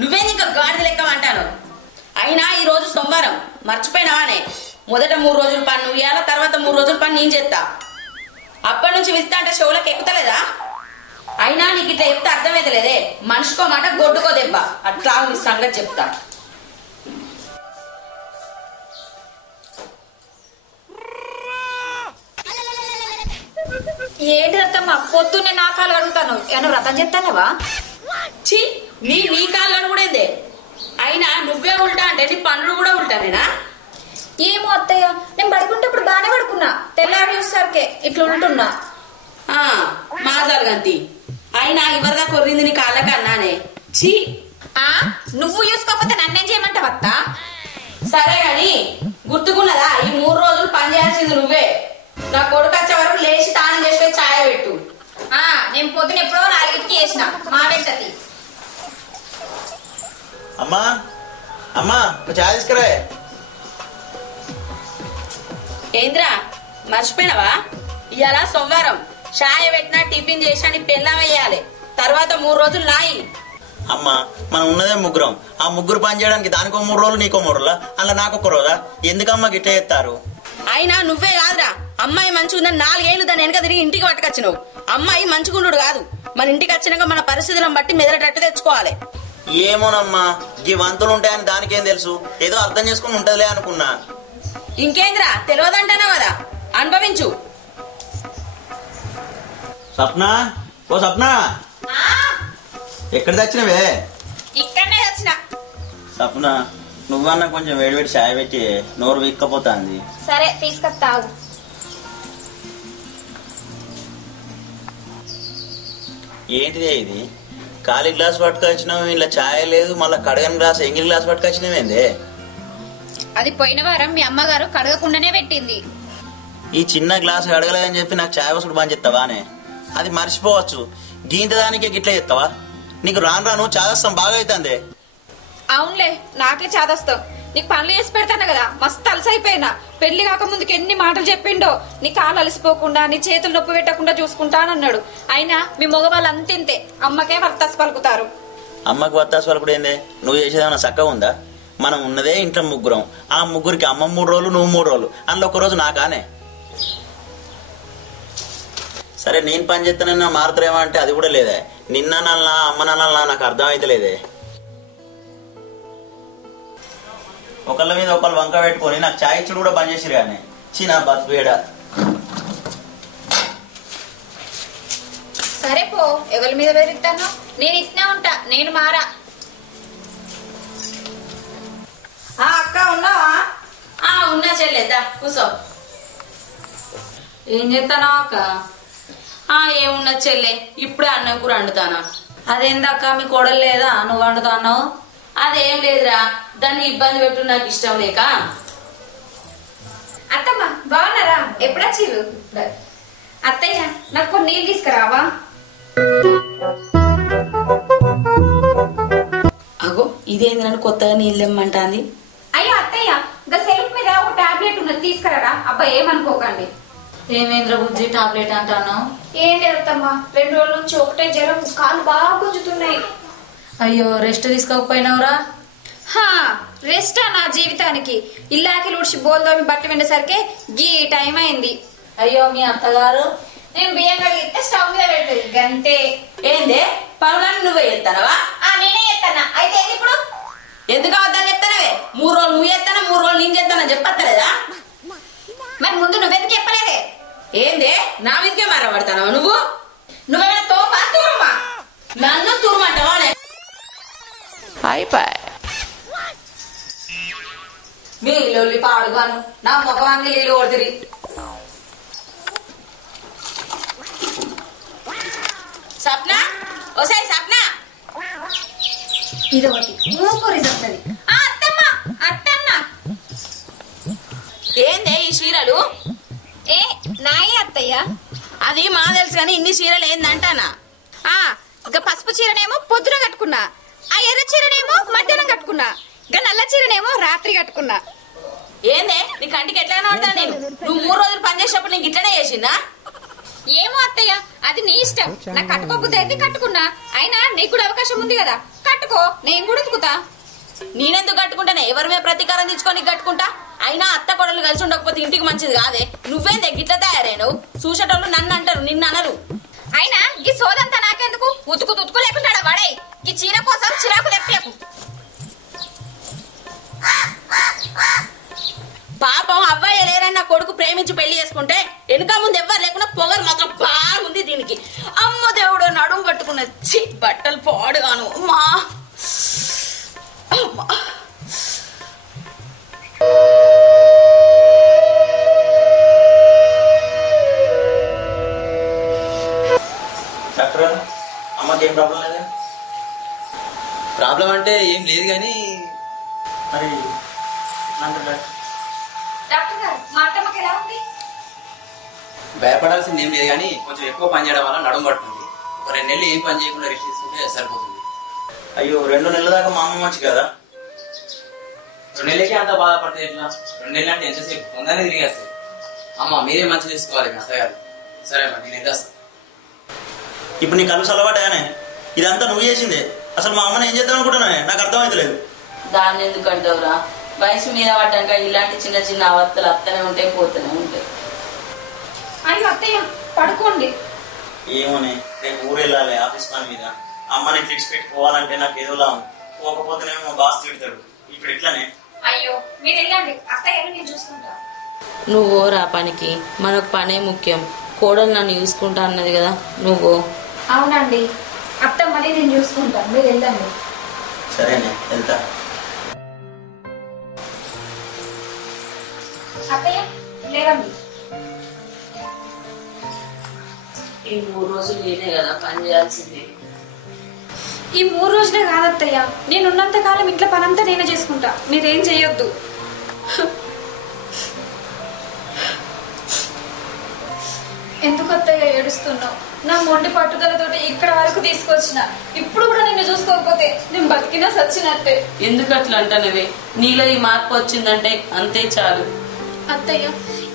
నువ్వే ఇంకా గాడిద లెక్క అంటాను. అయినా ఈ రోజు సోమవారం మర్చిపోయినావానే? మొదట 3 రోజుల పని నువ్వు ఇయ్యాల, తర్వాత 3 రోజుల పని నేను చేస్తా. అప్పటి నుంచి వెళ్తా అంటే షోలకు ఎక్కుతలేదా? అయినా నీకు ఇట్లా చెప్తే అర్థమైతలేదే. మనిషికో మాట గొడ్డుకో దెబ్బ. అట్లా నీ సంగతి చెప్తా. ఏంటి అత్తమ్మ పొద్దున్నే నా కాలు అడుగుతాను? ఏమన్నా వ్రతం చెప్తానవా? ఛీ, నీ కాలు అడుగుడేందే? అయినా నువ్వే ఉల్టా అంటే నీ పనులు కూడా ఉల్టానేనా? ఏమో అత్తయ్య, నేను పడుకుంటప్పుడు బాగానే పడుకున్నా. తెల్లారి చూసరికే ఇట్లా ఉంటున్నా. మాజాలుగంతి. అయినా ఇవరదా కొర్రింది నీ కాళ్ళకన్నానే. ఛీ, నువ్వు చూసుకోకపోతే నన్నేం చేయమంటావు అత్త? సరే గాని గుర్తుకున్నదా? ఈ 3 రోజులు పని చేయాల్సింది నువ్వే. నా కొడుకు వచ్చే వరకు లేచి తానం చేసి ఛాయ పెట్టు. నేను పొద్దున ఎప్పుడో 4కి చేసిన మా వెంటది. అమ్మా అమ్మా ఛాయ్ తీసుకురా. ఏంద్రా మర్చిపోయినావా? ఇవాళ సోమవారం. ఛాయ పెట్టినా టిఫిన్ చేసినా నీ పెళ్ళాం వేయాలి. తర్వాత 3 రోజులు నాయి. అమ్మా మనం ఉన్నదే ముగ్గురం. ఆ ముగ్గురు పని చేయడానికి దానికో 3 రోజులు నీకో 3 రోజులా? అలా నాకొక రోజా? ఎందుకమ్మా గిట్ట చేస్తారు? అయినా నువ్వే కాదురా, అమ్మాయి మంచిగుందని 4 ఏళ్ళు దాని వెనక తిరిగి ఇంటికి పట్టుకొచ్చినావు. అమ్మాయి మంచిగుండు కాదు, మన ఇంటికి వచ్చినాక మన పరిస్థితులను బట్టి మెదలటట్టు తెచ్చుకోవాలి. ఏమోనమ్మా, ఈ వంతులు ఉంటాయని దానికేం తెలుసు? ఏదో అర్థం చేసుకుని ఉంటదిలే అనుకున్నా. ఇంకేంద్రా తెలియదంటానా కదా, అనుభవించు. స్వప్న, ఓ స్వప్న, ఎక్కడ తెచ్చినవే? ఇక్కడనే వచ్చిన. స్వప్న, నువ్వన్నా కొంచెం వేడివేడి ఛాయ్ పెట్టి నోరు వీక్కపోతాంది. సరే తీసుకొస్తావు. ఏంటిదే ఇది? ఖాళీ గ్లాస్ పట్టుకొచ్చినావు, ఇలా ఛాయ్ లేదు. మళ్ళీ కడగని గ్లాస్, ఎంగిల్ గ్లాస్ పట్టుకొచ్చినవేందే? అది పోయిన వారం మీ అమ్మగారు కడగకుండానే పెట్టింది. ఈ చిన్న గ్లాస్ కడగలేదని చెప్పి నాకు ఛాయ్ వసూడు బాగా చెప్తావానే? అది మర్చిపోవచ్చు. గీంత దానికే గిట్లా చెప్తావా? నీకు రాను రాను చాదస్తం బాగా అవుతుంది. అవునులే, నాకే చాదస్తావు. నీకు పనులు చేసి పెడతాను కదా, మస్తు అలసైపోయినా. పెళ్లి కాక ముందుకు ఎన్ని మాటలు చెప్పిండో. నీ కాళ్ళు అలసిపోకుండా, నీ చేతులు నొప్పి పెట్టకుండా చూసుకుంటానన్నాడు. అయినా మీ మగవాళ్ళు అంతింతే, అమ్మకే వర్తాసు పలుకుతారు. అమ్మకి వత్తాసు పలుకుడు ఏందే? నువ్వు చేసేదేమన్నా చక్కగా ఉందా? మనం ఉన్నదే ఇంట్లో ముగ్గురం. ఆ ముగ్గురికి అమ్మ 3 రోజులు, నువ్వు 3 రోజులు, అందులో 1 రోజు నాకానే. సరే నేను పని చేస్తానన్నా మారుతారేమో అంటే అది కూడా లేదే. నిన్న నల్లా అమ్మ నల్లా నాకు అర్థం అయితే లేదే. ఒకళ్ళ మీద ఒకళ్ళు వంక పెట్టుకొని నాకు ఛాయ్ ఇచ్చుడు కూడా బంద్ చేసిరు కానీ చిన్న బతుకుడా. సరే పో, ఎవరి మీద పెరుగుతాను? నేను ఇట్నే ఉంటా, నేను మారా. అక్క ఉన్నావా? ఉన్నా చెల్లేద్దా కూసో. ఏం చేస్తానా అక్క? ఏమున్నా చెల్లె, ఇప్పుడే అన్నం కూర వండుతానా. అదేందక్క మీ కోడలు లేదా నువ్వు వండుతాన్నావు? అదేం లేదురా, దాన్ని ఇబ్బంది పెట్టు నాకు ఇష్టం లేక. అత్తమ్మ బాగున్నారా? ఎప్పుడొచ్చిరు? అత్తయ్య నాకు కొన్ని నీళ్ళు తీసుకురావా? అగో ఇదేంది నన్ను కొత్తగా నీళ్ళు ఇమ్మంటాంది. అయ్యో అత్తయ్య, ఇంకా సెల్ఫ్ మీద ఒక టాబ్లెట్ ఉన్నది తీసుకురారా. అబ్బా ఏమనుకోకండి. ఏమేంద్ర బుజ్జి టాబ్లెట్ అంటాను? ఏం లేదమ్మా, 2 రోజుల నుంచి ఒకటే జ్వరం, కాళ్ళు బాగా గుంజుతున్నాయి. అయ్యో రెస్ట్ తీసుకోకపోయినావురా? రెస్టా నా జీవితానికి? ఇల్లాకి లుడిచి బోల్దోమి బట్టలు వెండేసరికి గీ టైం అయింది. అయ్యో మీ అత్తగారు? నేను బియ్యం కడిగితే స్టవ్ మీద పెట్టేది గంతే. ఏందే పనులన్నీ నువ్వే చేస్తానవా? నేనే చేస్తానా? అయితే ఇప్పుడు ఎందుకు అవద్దని చెప్తానవే? 3 రోజులు నువ్వు చేస్తానా, 3 రోజులు నేను చేస్తానని చెప్పలేదా? మరి ముందు నువ్వెందుకు చెప్పలేదే? ఏందే నా మీదకే మారబడతానవా నువ్వు? నువ్వేమైనా తోపా తూరమా? నన్ను తూరమంటావా? అయిపోయి మీ ఇల్లు పాడుగాను నా ముఖాన్ని నీళ్ళు కొడుతురి. సప్న, ఓసారి సప్న, ఇదొకటి ఊపిరి చెప్తుంది. అత్తమ్మ అత్తన్న, ఏందే ఈ చీరలు? నాయే అత్తయ్య. అది మా తెలుసు కానీ ఇన్ని చీరలు ఏందంటానా? ఇంకా పసుపు చీరనేమో పొద్దున కట్టుకున్నా, ఆ ఎర్ర చీరనేమో మధ్యాహ్నం కట్టుకున్నా, ఇంకా నల్ల చీరనేమో రాత్రి కట్టుకున్నా. ఏందే నీ కంటికి ఎట్లా కనబడతా? నేను నువ్వు 3 రోజులు పని చేసేటప్పుడు నీకు ఇట్లనే చేసిందా? ఏమో అత్తయ్య, అది నీ ఇష్టం. నాకు కట్టుకోబుద్ది అయితే కట్టుకున్నా. అయినా నీకు కూడా అవకాశం ఉంది కదా, కట్టుకో, నేను కూడా ఉతుకుతా. నేనెందుకు కట్టుకుంటానే? ఎవరి మీద ప్రతీకారం తెచ్చుకొని కట్టుకుంటా? అయినా అత్త కొడలు కలిసి ఉండకపోతే ఇంటికి మంచిది కాదే. నువ్వేందే గిట్ల తయారైనవు? చూసేటోళ్ళు నన్ను అంటారు, నిన్ను అనరు. అయినా ఈ సోదంతా నాకెందుకు? ఉతుకు లేకుంటాడా వాడే? ఈ చీర కోసం చిరాకు తెప్పకు. పాపం అబ్బాయి లేరని కొడుకు ప్రేమించి పెళ్లి చేసుకుంటే వెనుక ముందు ఎవ్వరు లేకుండా పొగరు మాత్రం బాగుంది దీనికి. అమ్మ దేవుడు నడుము పట్టుకున్న బట్టలు పాడుగాను. అమ్మా అమ్మా. డాక్టర్ అమ్మకి ఏం ప్రాబ్లం లేదా? ప్రాబ్లం అంటే ఏం లేదు కానీ మరి డాక్టర్ గారు, మా అత్తమ్మకి ఎలా ఉంది? భయపడాల్సింది ఏం లేదు కానీ కొంచెం ఎక్కువ పని చేయడం వల్ల నడుము పడుతుంది. ఒక 2 నెలలు ఏం పని చేయకుండా రెస్ట్ తీసుకుంటే సరిపోతుంది. అయ్యో 2 నెలల దాకా మా అమ్మ మంచి కదా. 2 నెలలకే అంత బాధపడితే ఎట్లా? 2 నెలలు అంటే ఎంతసేపు తొందరనే తిరిగేస్తాయి. అమ్మ మీరే మంచిగా తీసుకోవాలి మీ అత్తగారు. సరే అమ్మా, నేను వెళ్ళేస్తాను. ఇప్పుడు నీ కలుసు అలవాటానే. ఇదంతా నువ్వు చేసిందే. అసలు మా అమ్మని ఏం చేద్దాం అనుకుంటున్నానే నాకు అర్థమైతలేదు. దాన్ని ఎందుకంటావురా? వయసు మీద పడ్డాక ఇలాంటి చిన్న చిన్న అవత్తలు అత్తనే ఉంటాయి, పోతూనే ఉంటాయి. అయ్యో అత్తయ్య, పడుకోండి. ఏమోనే, రేపు ఊరు వెళ్ళాలి ఆఫీస్ పని మీద. అమ్మని ఫిక్స్ పెట్టి పోవాలంటే నాకు ఏదోలా ఉంది. పోకపోతేనేమో మా బాస్ తిడతాడు. ఇప్పుడు ఇట్లానే. అయ్యో మీరు వెళ్ళండి, అత్తయ్యను నేను చూసుకుంటా. నువ్వు రా పనికి, మనకు పనే ముఖ్యం. కోడలు నన్ను చూసుకుంటా అన్నది కదా, నువ్వు. అవునండి, అత్తమ్మని నేను చూసుకుంటా, మీరు వెళ్ళండి. సరేనే, వెళ్తా. అత్తయ్య లేవండి. ఈ 3 రోజులు నేనే కదా పని చేయాల్సింది. ఈ 3 రోజులే కాదత్తయ్య, నేనున్నంత కాలం ఇంట్లో పనంతా నేనే చేసుకుంటా, మీరేం చెయ్యొద్దు. ఎందుకు అత్తయ్య ఏడుస్తున్నావు? నా మొండి పట్టుదలతోటి ఇక్కడ వరకు తీసుకొచ్చిన. ఇప్పుడు కూడా నిన్ను చూసుకోకపోతే నేను బతికినా సచ్చినట్టే. ఎందుకు అట్లా అంటానవే? నీలో ఈ మార్పు వచ్చిందంటే అంతే చాలు. అత్తయ్య,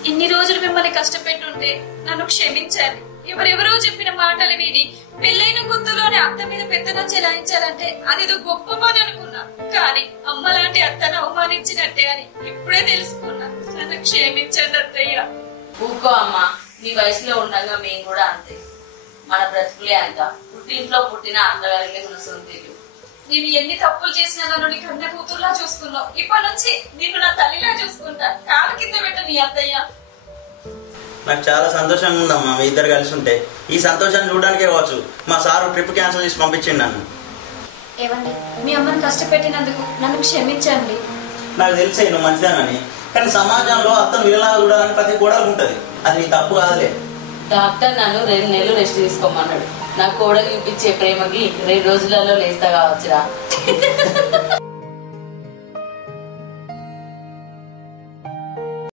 ఇన్ని రోజులు మిమ్మల్ని కష్టపెట్టుంటే నన్ను క్షమించాలి. ఎవరెవరో చెప్పిన మాటలు విని పెళ్ళైన కొత్తలోనే అత్త మీద పెత్తనం చెలాయించాలంటే అదేదో గొప్ప పని అనుకున్నా. కానీ అమ్మ లాంటి అత్తను అవమానించినట్టే అని ఇప్పుడే తెలుసుకున్నా. నన్ను క్షమించండి అత్తయ్య. ఊకో అమ్మా, నీ వయసులో ఉండగా మేము కూడా అంతే. మన బ్రతుకులే అంత. పుట్టింట్లో పుట్టిన అత్తగారికి సొంతలు. నేను ఎన్ని తప్పులు చేసినా నన్ను నీ కన్న కూతురులా చూసుకున్నావు. ఇప్పటి నుంచి నిన్ను నా తల్లిలా చూసుకుంటా. కాలు కింద పెట్ట నీ అత్తయ్య. నాకు చాలా సంతోషంగా ఉందమ్మా మీ ఇద్దరు కలిసి ఉంటే. ఈ సంతోషాన్ని చూడడానికే కావచ్చు మా సారు ట్రిప్ క్యాన్సిల్ చేసి పంపించిండు నన్ను. ఏమండి, మీ అమ్మని కష్టపెట్టినందుకు నన్ను క్షమించండి. నాకు తెలిసే నువ్వు మంచిదానని, కానీ సమాజంలో అత్తను వీళ్ళలా చూడాలని ప్రతి కోడలు ఉంటది. అది నీ తప్పు కాదులే. డాక్టర్ నన్ను 2 నెలలు రెస్ట్ తీసుకోమన్నాడు. నా కోడలు చూపించే ప్రేమకి 2 రోజులలో లేస్తా కావచ్చురా.